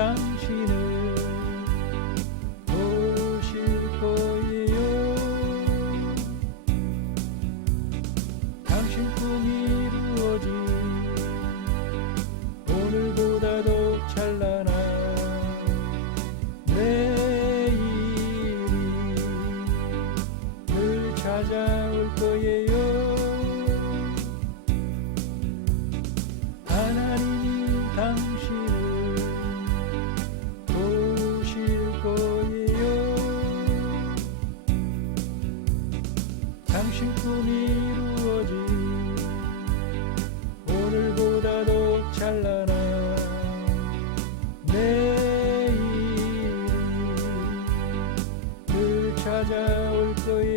당신을 보실 거예요. 당신 꿈이 이루어진 오늘보다 더 찬란한 내일이 늘 찾아올 거예요. 당신뿐이 이루어진 오늘보다도 찬란한 내일이 늘 찾아올 거야.